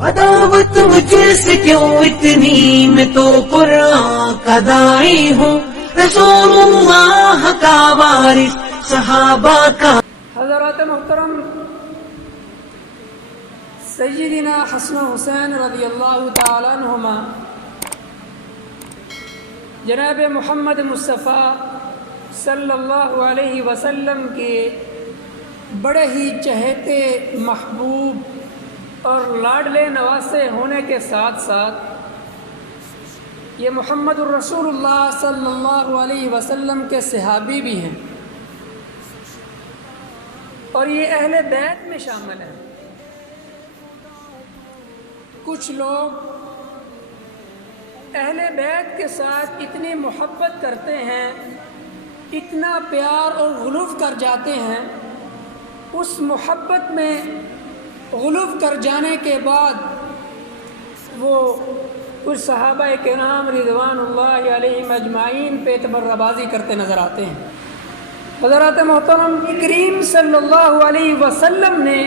عداوت مجھ سے کیوں اتنی، میں تو قرآن کا داعی ہوں، رسول اللہ کا وارث، صحابہ کا۔ حضرات محترم، سیدنا حسن و حسین رضی اللہ تعالیٰ عنہما جناب محمد مصطفیٰ صلی اللہ علیہ وسلم کے بڑے ہی چہیتے، محبوب اور لاڈلے نواسے ہونے کے ساتھ ساتھ یہ محمد الرسول اللہ صلی اللہ علیہ وسلم کے صحابی بھی ہیں، اور یہ اہل بیت میں شامل ہیں۔ کچھ لوگ اہل بیت کے ساتھ اتنی محبت کرتے ہیں، اتنا پیار اور غلوف کر جاتے ہیں، اس محبت میں غلوف کر جانے کے بعد وہ کچھ صحابہ کرام رضوان اللہ علیہم اجمعین پہ تبرہ بازی کرتے نظر آتے ہیں۔ حضرات محترم، کریم صلی اللہ علیہ وسلم نے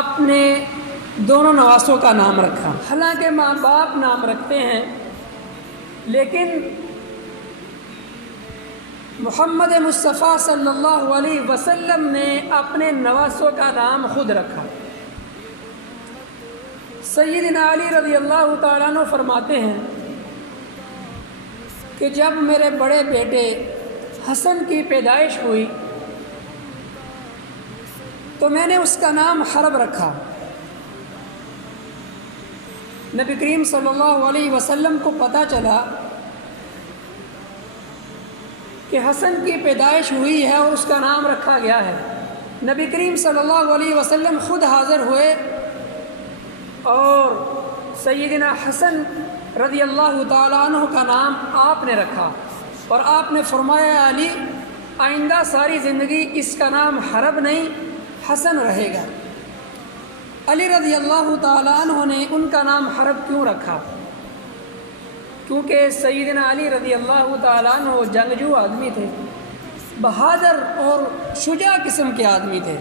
اپنے دونوں نواسوں کا نام رکھا۔ حالانکہ ماں باپ نام رکھتے ہیں، لیکن محمد مصطفیٰ صلی اللہ علیہ وسلم نے اپنے نواسوں کا نام خود رکھا۔ سیدنا علی رضی اللہ تعالیٰ عنہ فرماتے ہیں کہ جب میرے بڑے بیٹے حسن کی پیدائش ہوئی تو میں نے اس کا نام حرب رکھا۔ نبی کریم صلی اللہ علیہ وسلم کو پتہ چلا کہ حسن کی پیدائش ہوئی ہے اور اس کا نام رکھا گیا ہے۔ نبی کریم صلی اللہ علیہ وسلم خود حاضر ہوئے اور سیدنا حسن رضی اللہ تعالیٰ عنہ کا نام آپ نے رکھا، اور آپ نے فرمایا علی آئندہ ساری زندگی اس کا نام حرب نہیں حسن رہے گا۔ علی رضی اللہ تعالیٰ عنہ نے ان کا نام حرب کیوں رکھا؟ کیونکہ سیدنا علی رضی اللہ تعالیٰ عنہ جنگجو آدمی تھے، بہادر اور شجاع قسم کے آدمی تھے،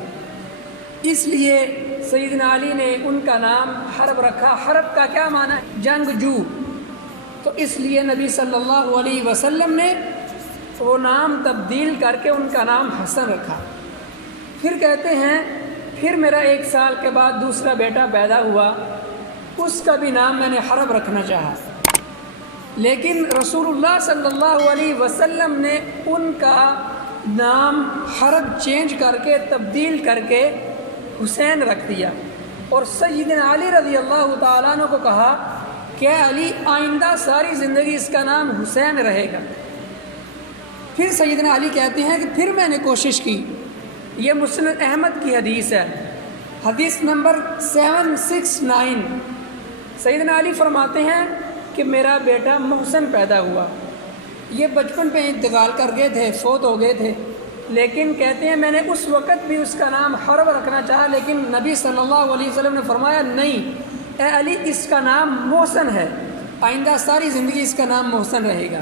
اس لیے سیدنا علی نے ان کا نام حرب رکھا۔ حرب کا کیا معنی ہے؟ جنگجو۔ تو اس لیے نبی صلی اللہ علیہ وسلم نے وہ نام تبدیل کر کے ان کا نام حسن رکھا۔ پھر کہتے ہیں پھر میرا 1 سال کے بعد دوسرا بیٹا پیدا ہوا، اس کا بھی نام میں نے حرب رکھنا چاہا، لیکن رسول اللہ صلی اللہ علیہ وسلم نے ان کا نام حرب چینج کر کے تبدیل کر کے حسین رکھ دیا، اور سیدنا علی رضی اللہ تعالیٰ عنہ کو کہا کہ علی آئندہ ساری زندگی اس کا نام حسین رہے گا۔ پھر سیدنا علی کہتے ہیں کہ پھر میں نے کوشش کی، یہ مسند احمد کی حدیث ہے، حدیث نمبر 769۔ سیدنا علی فرماتے ہیں کہ میرا بیٹا محسن پیدا ہوا، یہ بچپن پہ انتقال کر گئے تھے، فوت ہو گئے تھے، لیکن کہتے ہیں میں نے اس وقت بھی اس کا نام حرب رکھنا چاہا، لیکن نبی صلی اللہ علیہ وسلم نے فرمایا نہیں اے علی اس کا نام محسن ہے، آئندہ ساری زندگی اس کا نام محسن رہے گا۔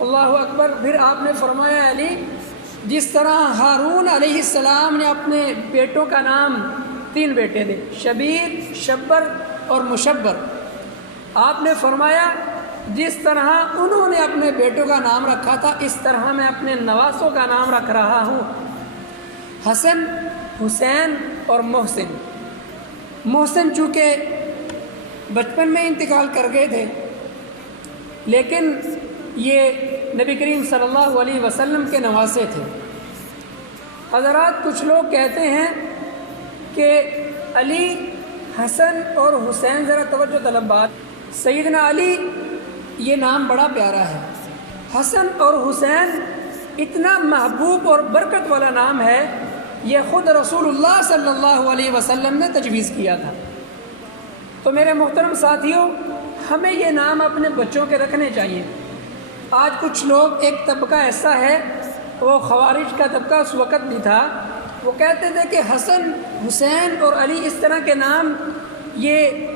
اللہ اکبر۔ پھر آپ نے فرمایا علی جس طرح ہارون علیہ السلام نے اپنے بیٹوں کا نام 3 بیٹے تھے، شبیر، شبر اور مشبر، آپ نے فرمایا جس طرح انہوں نے اپنے بیٹوں کا نام رکھا تھا اس طرح میں اپنے نواسوں کا نام رکھ رہا ہوں، حسن، حسین اور محسن۔ محسن چونکہ بچپن میں انتقال کر گئے تھے، لیکن یہ نبی کریم صلی اللہ علیہ وسلم کے نواسے تھے۔ حضرات کچھ لوگ کہتے ہیں کہ علی، حسن اور حسین، ذرا توجہ طلب بات، سیدنا علی یہ نام بڑا پیارا ہے، حسن اور حسین اتنا محبوب اور برکت والا نام ہے، یہ خود رسول اللہ صلی اللہ علیہ وسلم نے تجویز کیا تھا۔ تو میرے محترم ساتھیوں، ہمیں یہ نام اپنے بچوں کے رکھنے چاہیے۔ آج کچھ لوگ، ایک طبقہ ایسا ہے، وہ خوارج کا طبقہ اس وقت بھی تھا، وہ کہتے تھے کہ حسن، حسین اور علی اس طرح کے نام یہ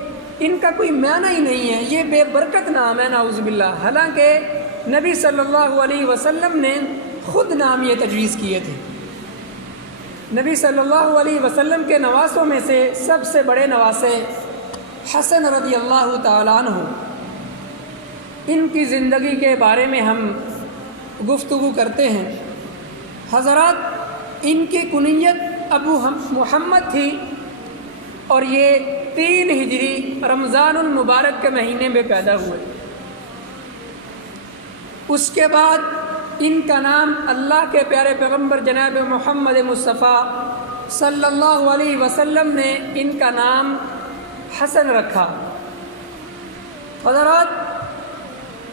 ان کا کوئی معنی ہی نہیں ہے، یہ بے برکت نام ہے، نعوذ باللہ۔ حالانکہ نبی صلی اللہ علیہ وسلم نے خود نام یہ تجویز کیے تھے۔ نبی صلی اللہ علیہ وسلم کے نواسوں میں سے سب سے بڑے نواسے حسن رضی اللہ تعالیٰ عنہ، ان کی زندگی کے بارے میں ہم گفتگو کرتے ہیں۔ حضرات، ان کی کنیت ابو محمد تھی اور یہ 3 ہجری رمضان المبارک کے مہینے میں پیدا ہوئے۔ اس کے بعد ان کا نام اللہ کے پیارے پیغمبر جناب محمد مصطفیٰ صلی اللہ علیہ وسلم نے ان کا نام حسن رکھا۔ حضرات،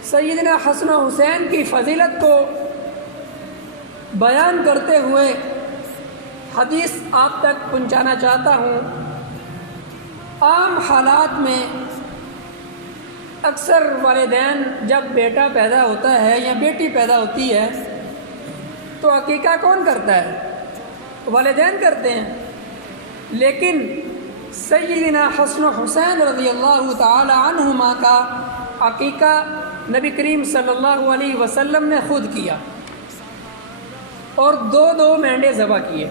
سیدنا حسن و حسین کی فضیلت کو بیان کرتے ہوئے حدیث آپ تک پہنچانا چاہتا ہوں۔ عام حالات میں اکثر والدین جب بیٹا پیدا ہوتا ہے یا بیٹی پیدا ہوتی ہے تو عقیقہ کون کرتا ہے؟ والدین کرتے ہیں، لیکن سیدنا حسن و حسین رضی اللہ تعالی عنہما کا عقیقہ نبی کریم صلی اللہ علیہ وسلم نے خود کیا اور 2 مینڈے ذبح کیے۔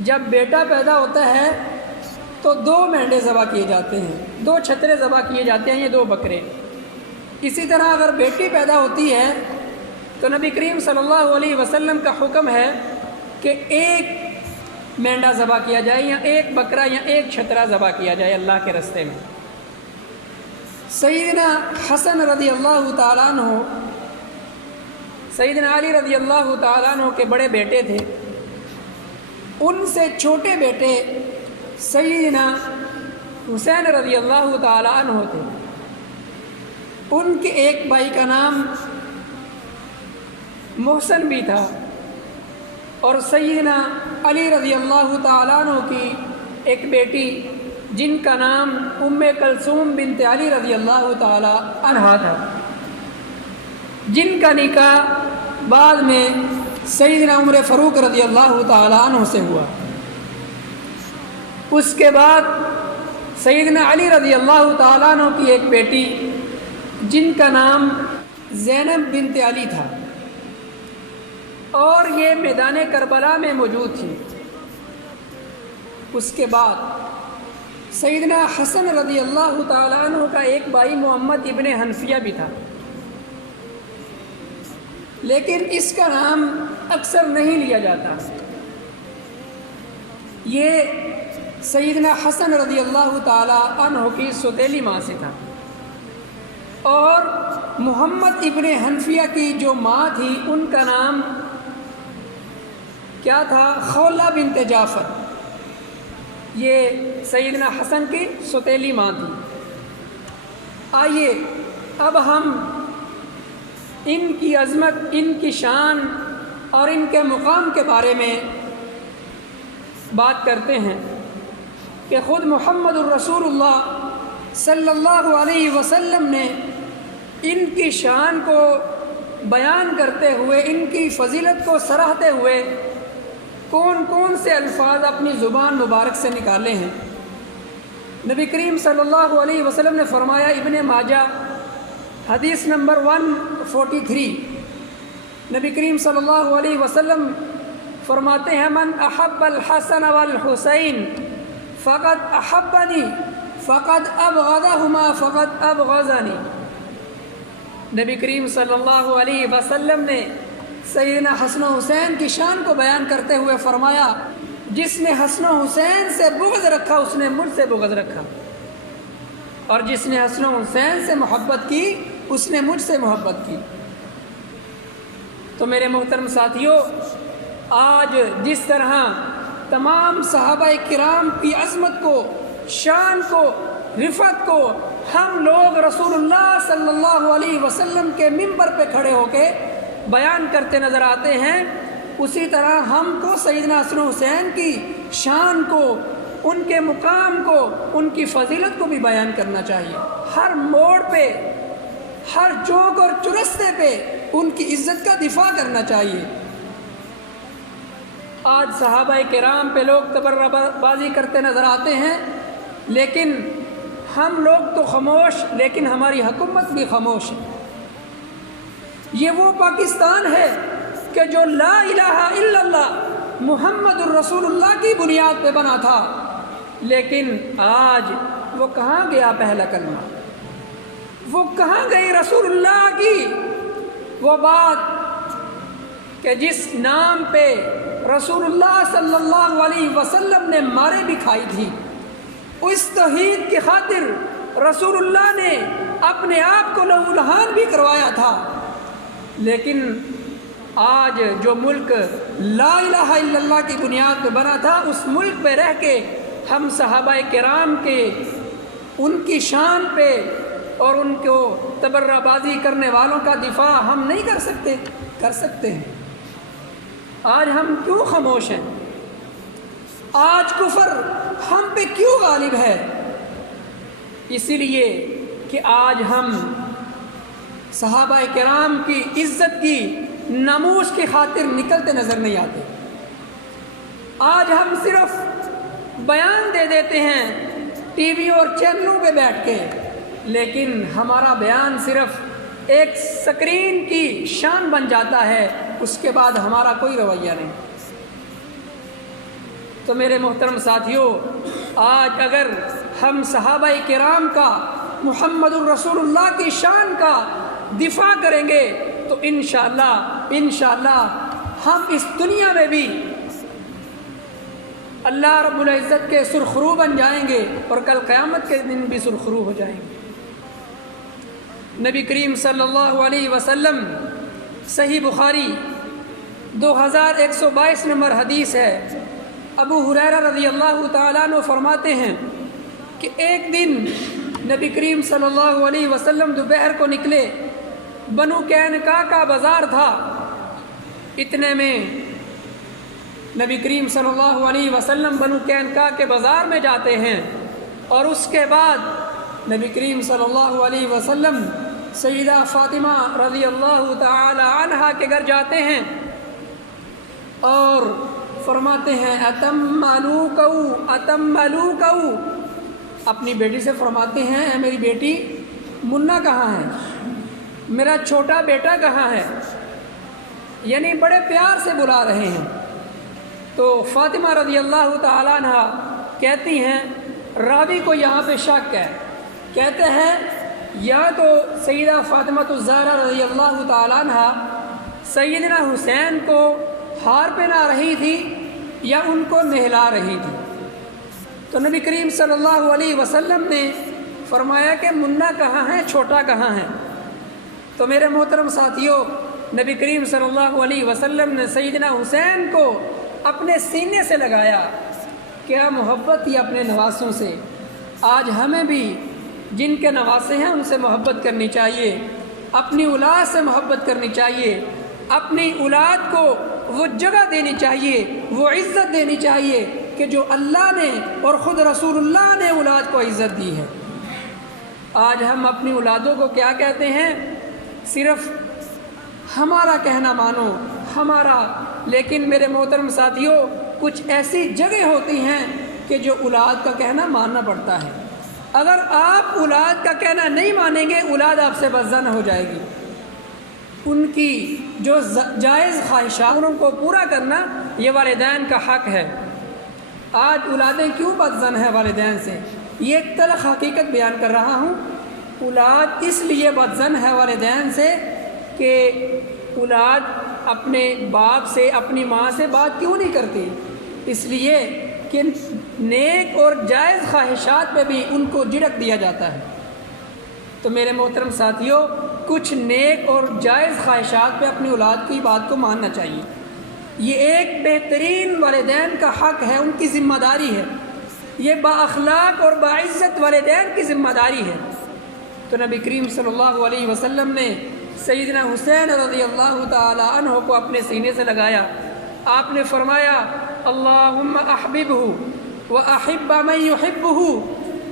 جب بیٹا پیدا ہوتا ہے تو 2 مینڈے ذبح کیے جاتے ہیں، 2 چھترے ذبح کیے جاتے ہیں، یہ 2 بکرے۔ اسی طرح اگر بیٹی پیدا ہوتی ہے تو نبی کریم صلی اللہ علیہ وسلم کا حکم ہے کہ 1 مینڈا ذبح کیا جائے یا 1 بکرا یا 1 چھترا ذبح کیا جائے اللہ کے راستے میں۔ سیدنا حسن رضی اللہ تعالیٰ عنہ سیدنا علی رضی اللہ تعالیٰ عنہ کے بڑے بیٹے تھے۔ ان سے چھوٹے بیٹے سیدنا حسین رضی اللہ تعالیٰ عنہ تھے۔ ان کے ایک بھائی کا نام محسن بھی تھا اور سیدنا علی رضی اللہ تعالیٰ عنہ کی ایک بیٹی جن کا نام ام کلثوم بنت علی رضی اللہ تعالی عنہا تھا، جن کا نکاح بعد میں سیدنا عمر فاروق رضی اللہ تعالی عنہ سے ہوا۔ اس کے بعد سیدنا علی رضی اللہ تعالی عنہ کی ایک بیٹی جن کا نام زینب بنت علی تھا اور یہ میدان کربلا میں موجود تھی۔ اس کے بعد سیدنا حسن رضی اللہ تعالیٰ عنہ کا ایک بھائی محمد ابن حنفیہ بھی تھا، لیکن اس کا نام اکثر نہیں لیا جاتا۔ یہ سیدنا حسن رضی اللہ تعالیٰ عنہ کی سوتیلی ماں سے تھا اور محمد ابن حنفیہ کی جو ماں تھی ان کا نام کیا تھا؟ خولہ بنت جعفر۔ یہ سیدنا حسن کی سوتیلی ماں تھی۔ آئیے اب ہم ان کی عظمت، ان کی شان اور ان کے مقام کے بارے میں بات کرتے ہیں کہ خود محمد الرسول اللہ صلی اللہ علیہ وسلم نے ان کی شان کو بیان کرتے ہوئے، ان کی فضیلت کو سراہتے ہوئے کون کون سے الفاظ اپنی زبان مبارک سے نکالے ہیں۔ نبی کریم صلی اللہ علیہ وسلم نے فرمایا، ابن ماجہ حدیث نمبر 143، نبی کریم صلی اللہ علیہ وسلم فرماتے ہیں، من احب الحسن والحسین فقد احبنی فقد ابغضہما فقد ابغضنی۔ نبی کریم صلی اللہ علیہ وسلم نے سیدنا حسن و حسین کی شان کو بیان کرتے ہوئے فرمایا، جس نے حسن و حسین سے بغض رکھا اس نے مجھ سے بغض رکھا، اور جس نے حسن و حسین سے محبت کی اس نے مجھ سے محبت کی۔ تو میرے محترم ساتھیوں، آج جس طرح تمام صحابہ کرام کی عظمت کو، شان کو، رفعت کو ہم لوگ رسول اللہ صلی اللہ علیہ وسلم کے منبر پہ کھڑے ہو کے بیان کرتے نظر آتے ہیں، اسی طرح ہم کو سیدنا حسن و حسین کی شان کو، ان کے مقام کو، ان کی فضیلت کو بھی بیان کرنا چاہیے۔ ہر موڑ پہ، ہر چوک اور چرستے پہ ان کی عزت کا دفاع کرنا چاہیے۔ آج صحابہ کرام پہ لوگ تبرہ بازی کرتے نظر آتے ہیں، لیکن ہم لوگ تو خاموش، لیکن ہماری حکومت بھی خاموش ہے۔ یہ وہ پاکستان ہے کہ جو لا الہ الا اللہ محمد الرسول اللہ کی بنیاد پہ بنا تھا، لیکن آج وہ کہاں گیا پہلا کلمہ؟ وہ کہاں گئی رسول اللہ کی وہ بات کہ جس نام پہ رسول اللہ صلی اللہ علیہ وسلم نے مارے بھی کھائی تھی؟ اس توحید کی خاطر رسول اللہ نے اپنے آپ کو لہو لہان بھی کروایا تھا، لیکن آج جو ملک لا الہ الا اللہ کی بنیاد پہ بنا تھا، اس ملک پہ رہ کے ہم صحابہ کرام کے ان کی شان پہ اور ان کو تبرہ بازی کرنے والوں کا دفاع ہم نہیں کر سکتے ہیں۔ آج ہم کیوں خاموش ہیں؟ آج کفر ہم پہ کیوں غالب ہے؟ اسی لیے کہ آج ہم صحابہ کرام کی عزت کی ناموس کی خاطر نکلتے نظر نہیں آتے۔ آج ہم صرف بیان دے دیتے ہیں ٹی وی اور چینلوں پہ بیٹھ کے، لیکن ہمارا بیان صرف ایک سکرین کی شان بن جاتا ہے، اس کے بعد ہمارا کوئی رویہ نہیں۔ تو میرے محترم ساتھیوں، آج اگر ہم صحابہ کرام کا، محمد الرسول اللہ کی شان کا دفاع کریں گے تو انشاءاللہ ہم اس دنیا میں بھی اللہ رب العزت کے سرخرو بن جائیں گے اور کل قیامت کے دن بھی سرخرو ہو جائیں گے۔ نبی کریم صلی اللہ علیہ وسلم، صحیح بخاری 2122 نمبر حدیث ہے، ابو ہریرہ رضی اللہ تعالیٰ عنہ فرماتے ہیں کہ ایک دن نبی کریم صلی اللہ علیہ وسلم دوپہر کو نکلے، بنو قینقاع کا بازار تھا، اتنے میں نبی کریم صلی اللہ علیہ وسلم بنو قینقاع کے بازار میں جاتے ہیں، اور اس کے بعد نبی کریم صلی اللہ علیہ وسلم سیدہ فاطمہ رضی اللہ تعالی عنہا کے گھر جاتے ہیں اور فرماتے ہیں اتم ملوکو، اپنی بیٹی سے فرماتے ہیں اے میری بیٹی، منا کہاں ہے؟ میرا چھوٹا بیٹا کہاں ہے؟ یعنی بڑے پیار سے بلا رہے ہیں۔ تو فاطمہ رضی اللہ تعالیٰ عنہ کہتی ہیں، راوی کو یہاں پہ شک ہے، کہتے ہیں یا تو سیدہ فاطمہ الزہرا رضی اللہ تعالیٰ عنہ سیدنا حسین کو ہار پہنا رہی تھی یا ان کو نہلا رہی تھی۔ تو نبی کریم صلی اللہ علیہ وسلم نے فرمایا کہ منا کہاں ہے، چھوٹا کہاں ہے؟ تو میرے محترم ساتھیوں، نبی کریم صلی اللہ علیہ وسلم نے سیدنا حسین کو اپنے سینے سے لگایا۔ کیا محبت تھی اپنے نواسوں سے! آج ہمیں بھی جن کے نواسے ہیں ان سے محبت کرنی چاہیے، اپنی اولاد سے محبت کرنی چاہیے، اپنی اولاد کو وہ جگہ دینی چاہیے، وہ عزت دینی چاہیے کہ جو اللہ نے اور خود رسول اللہ نے اولاد کو عزت دی ہے۔ آج ہم اپنی اولادوں کو کیا کہتے ہیں؟ صرف ہمارا کہنا مانو، ہمارا، لیکن میرے محترم ساتھیوں، کچھ ایسی جگہ ہوتی ہیں کہ جو اولاد کا کہنا ماننا پڑتا ہے۔ اگر آپ اولاد کا کہنا نہیں مانیں گے، اولاد آپ سے بدظن ہو جائے گی۔ ان کی جو جائز خواہشات کو پورا کرنا یہ والدین کا حق ہے۔ آج اولادیں کیوں بدظن ہیں والدین سے؟ یہ ایک تلخ حقیقت بیان کر رہا ہوں۔ اولاد اس لیے بدظن ہے والدین سے کہ اولاد اپنے باپ سے، اپنی ماں سے بات کیوں نہیں کرتی؟ اس لیے کہ نیک اور جائز خواہشات پہ بھی ان کو جھڑک دیا جاتا ہے۔ تو میرے محترم ساتھیوں، کچھ نیک اور جائز خواہشات پہ اپنی اولاد کی بات کو ماننا چاہیے۔ یہ ایک بہترین والدین کا حق ہے، ان کی ذمہ داری ہے، یہ با اخلاق اور باعزت والدین کی ذمہ داری ہے۔ تو نبی کریم صلی اللہ علیہ وسلم نے سیدنا حسین رضی اللہ تعالی عنہ کو اپنے سینے سے لگایا۔ آپ نے فرمایا اللہم احببہ واحب من یحبہ،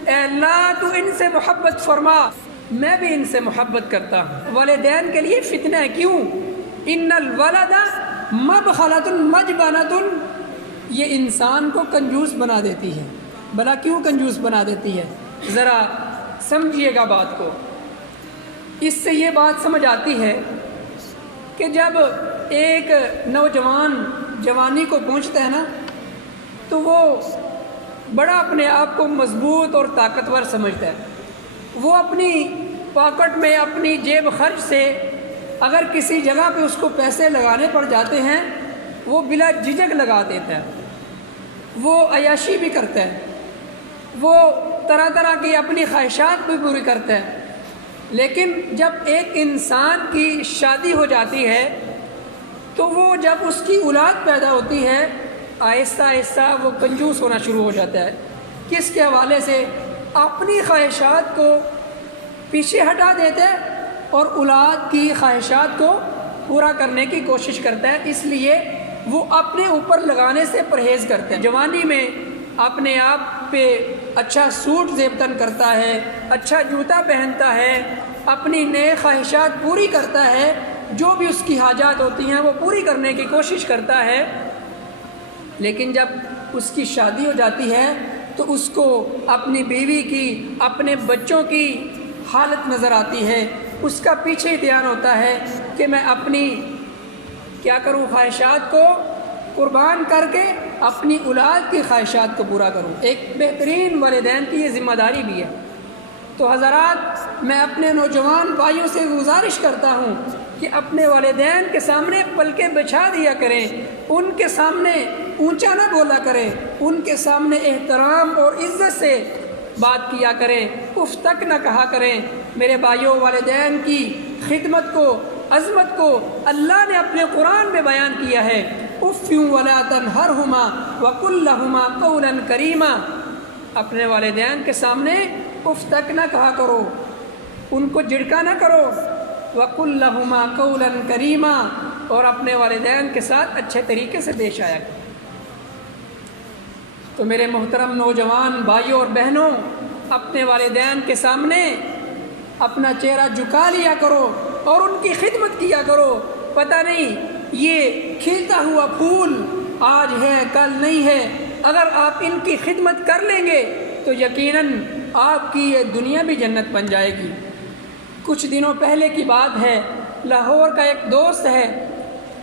اے اللہ تو ان سے محبت فرما، میں بھی ان سے محبت کرتا ہوں۔ والدین کے لیے فتنہ ہے، کیوں؟ ان الولد مبخلۃ مجبنۃ، یہ انسان کو کنجوس بنا دیتی ہے۔ بھلا کیوں کنجوس بنا دیتی ہے؟ ذرا سمجھیے گا بات کو۔ اس سے یہ بات سمجھ آتی ہے کہ جب ایک نوجوان جوانی کو پہنچتا ہے نا تو وہ بڑا اپنے آپ کو مضبوط اور طاقتور سمجھتا ہے۔ وہ اپنی پاکٹ میں اپنی جیب خرچ سے اگر کسی جگہ پہ اس کو پیسے لگانے پڑ جاتے ہیں وہ بلا جھجک لگا دیتا ہے، وہ عیاشی بھی کرتا ہے، وہ طرح طرح کی اپنی خواہشات بھی پوری کرتا ہے۔ لیکن جب ایک انسان کی شادی ہو جاتی ہے تو وہ جب اس کی اولاد پیدا ہوتی ہے آہستہ آہستہ وہ کنجوس ہونا شروع ہو جاتا ہے۔ کس کے حوالے سے؟ اپنی خواہشات کو پیچھے ہٹا دیتا ہے اور اولاد کی خواہشات کو پورا کرنے کی کوشش کرتا ہے، اس لیے وہ اپنے اوپر لگانے سے پرہیز کرتے ہیں۔ جوانی میں اپنے آپ پہ اچھا سوٹ زیبتن کرتا ہے، اچھا جوتا پہنتا ہے، اپنی نئے خواہشات پوری کرتا ہے، جو بھی اس کی حاجات ہوتی ہیں وہ پوری کرنے کی کوشش کرتا ہے۔ لیکن جب اس کی شادی ہو جاتی ہے تو اس کو اپنی بیوی کی، اپنے بچوں کی حالت نظر آتی ہے، اس کا پیچھے دھیان ہوتا ہے کہ میں اپنی کیا کروں، خواہشات کو قربان کر کے اپنی اولاد کی خواہشات کو پورا کروں۔ ایک بہترین والدین کی یہ ذمہ داری بھی ہے۔ تو حضرات، میں اپنے نوجوان بھائیوں سے گزارش کرتا ہوں کہ اپنے والدین کے سامنے پلکیں بچھا دیا کریں، ان کے سامنے اونچا نہ بولا کریں، ان کے سامنے احترام اور عزت سے بات کیا کریں، اف تک نہ کہا کریں۔ میرے بھائیوں، والدین کی خدمت کو، عظمت کو اللہ نے اپنے قرآن میں بیان کیا ہے۔ اف ولا تنہرہما وقل لہما قولا کریما۔ اپنے والدین کے سامنے اف تک نہ کہا کرو، ان کو جھڑکا نہ کرو، وقل لہما قولا کریما، اور اپنے والدین کے ساتھ اچھے طریقے سے پیش آیا کرو۔ تو میرے محترم نوجوان بھائیوں اور بہنوں، اپنے والدین کے سامنے اپنا چہرہ جھکا لیا کرو اور ان کی خدمت کیا کرو۔ پتہ نہیں یہ کھلتا ہوا پھول آج ہے کل نہیں ہے، اگر آپ ان کی خدمت کر لیں گے تو یقیناً آپ کی یہ دنیا بھی جنت بن جائے گی۔ کچھ دنوں پہلے کی بات ہے، لاہور کا ایک دوست ہے،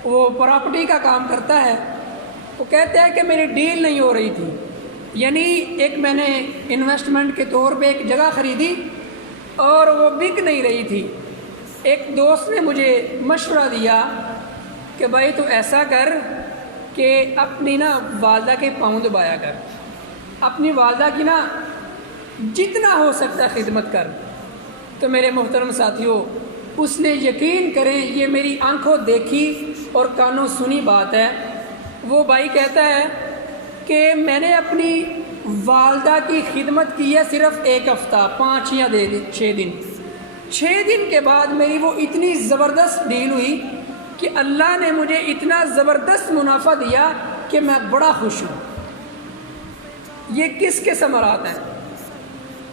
وہ پراپرٹی کا کام کرتا ہے۔ وہ کہتے ہیں کہ میری ڈیل نہیں ہو رہی تھی، یعنی ایک میں نے انویسٹمنٹ کے طور پہ ایک جگہ خریدی اور وہ بک نہیں رہی تھی۔ ایک دوست نے مجھے مشورہ دیا کہ بھائی تو ایسا کر کہ اپنی والدہ کے پاؤں دبایا کر، اپنی والدہ کی جتنا ہو سکتا خدمت کر۔ تو میرے محترم ساتھیوں، اس نے یقین کریں یہ میری آنکھوں دیکھی اور کانوں سنی بات ہے۔ وہ بھائی کہتا ہے کہ میں نے اپنی والدہ کی خدمت کی ہے صرف ایک ہفتہ، 5 یا 6 دن۔ 6 دن کے بعد میری وہ اتنی زبردست ڈیل ہوئی کہ اللہ نے مجھے اتنا زبردست منافع دیا کہ میں بڑا خوش ہوں۔ یہ کس کے ثمرات ہیں؟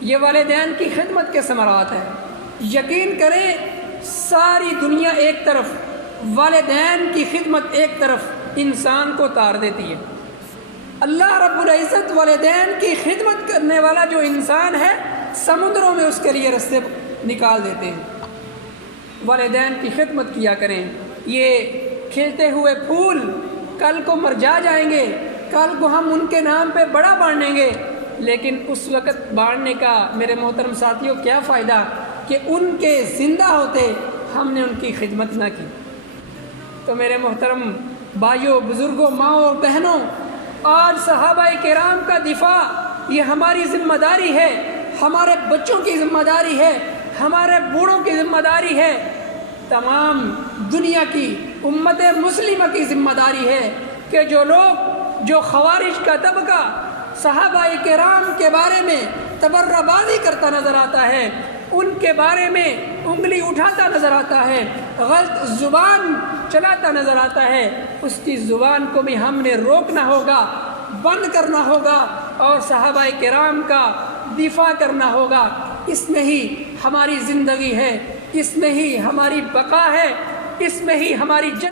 یہ والدین کی خدمت کے ثمرات ہیں۔ یقین کریں، ساری دنیا ایک طرف، والدین کی خدمت ایک طرف انسان کو تار دیتی ہے۔ اللہ رب العزت والدین کی خدمت کرنے والا جو انسان ہے، سمندروں میں اس کے لیے رستے نکال دیتے ہیں۔ والدین کی خدمت کیا کریں۔ یہ کھلتے ہوئے پھول کل کو مرجھا جائیں گے، کل کو ہم ان کے نام پہ بڑا بانٹیں گے، لیکن اس وقت بانٹنے کا میرے محترم ساتھیوں کیا فائدہ کہ ان کے زندہ ہوتے ہم نے ان کی خدمت نہ کی۔ تو میرے محترم بھائیوں، بزرگوں، ماں اور بہنوں، آج صحابہ کرام کا دفاع یہ ہماری ذمہ داری ہے، ہمارے بچوں کی ذمہ داری ہے، ہمارے بوڑھوں کی ذمہ داری ہے، تمام دنیا کی امت مسلمہ کی ذمہ داری ہے کہ جو خوارج کا طبقہ صحابہ کرام کے بارے میں تبرہ بازی کرتا نظر آتا ہے، ان کے بارے میں انگلی اٹھاتا نظر آتا ہے، غلط زبان چلاتا نظر آتا ہے، اس کی زبان کو بھی ہم نے روکنا ہوگا، بند کرنا ہوگا اور صحابہ کرام کا دفاع کرنا ہوگا۔ اس میں ہی ہماری زندگی ہے، اس میں ہی ہماری بقا ہے، اس میں ہی ہماری